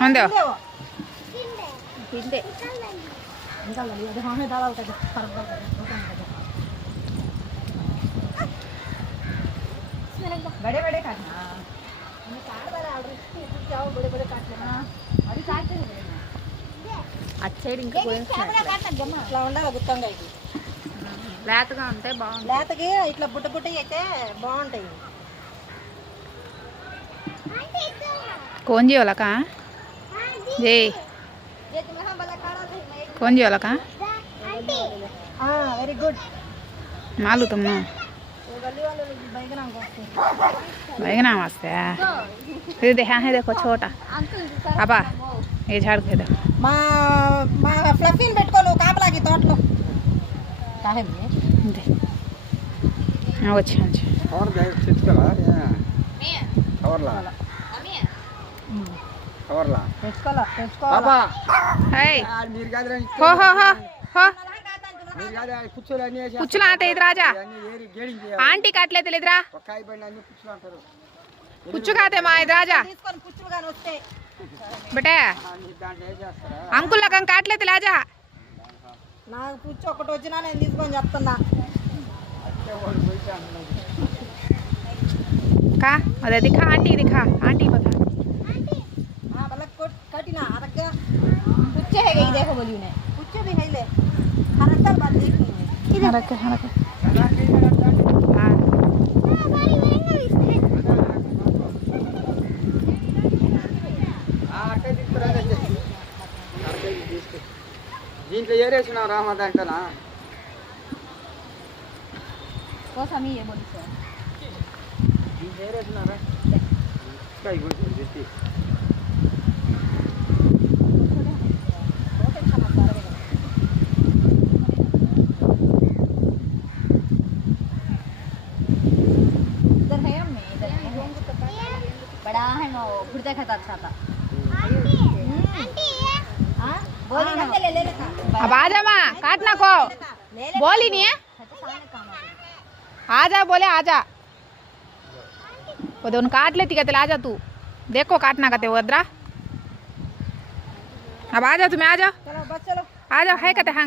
हम दो हिंदे निकाल लिया देखो हमें डाल कर फर्क कर बड़े बड़े काटना हमें काट वाला ऑर्डर क्या बड़े बड़े काट लेना और काटते हैं అటు సైడ్ ఇంకా ఇట్లా ఉండాలి గుత్తంగా ఇది లేతగా ఉంటాయి బాగుంటాయి లేతకి ఇట్లా బుట్ట బుట్ట అయితే బాగుంటాయి कौन जी वाला कहाँ जी कौन जी वाला कहाँ वेरी गुड मालू तुम बैगना वास्ते फिर देखा है देखो छोटा पापा ये झाड़ के दो మా మా ఫ్లఫీని పెట్టుకో నువ్వు కాపలాకి తోటలో కాహే दे अच्छा अच्छा और दे चिटकला और ला और ला తెచ్చుకోవాలా पापा है यार మీరు గాదరా हो మీరు గాదరా కూర్చోలే అన్ని कुछ लाते इधर आजा అన్ని ఏరి గేడింగ్ आंटी काट लेते इधर आ పక్కాయి బండి అన్ని కూర్చోలు అంటారు कुछ खाते माँ इधर आजा తీసుకొని పుచ్చులు గాని వస్తే बेटे నీ దాంట్లో ఏం చేస్తారా अंकुल लगन काट लेते ले आजा నాకు పుచ్చు ఒకటి వచ్చినా నేను తీసుకొని చెప్తున్నా అంటే వాళ్ళు పోయితే అన్నది का अरे दिखा आंटी बता बलक कटिना अरग पुच्चे है गई देखो बोली उन्हें पुच्चे भी है ले हरकत बात देखनी है हरक हाँ అట్టే తీసుకురా దీంట్లో ఏరేసినావు రామా దాంట్లోనా कौन सा मी ये बोली सर దీంట్లో ఏరేసినారా కై గుంటుంది దిట్టి इधर है हमने इधर बड़ा है वो घुड़ता खाता अच्छा था आंटी हां बोली ना ले ले अब आजा माँ काटना को बोली नहीं है आजा बोले आजा वो दोनों काट लेती कहते आजा तू देखो काटना कहते वो अदरा अब आजा तुम्हें आजा चलो बस चलो आजा है कहते हाँ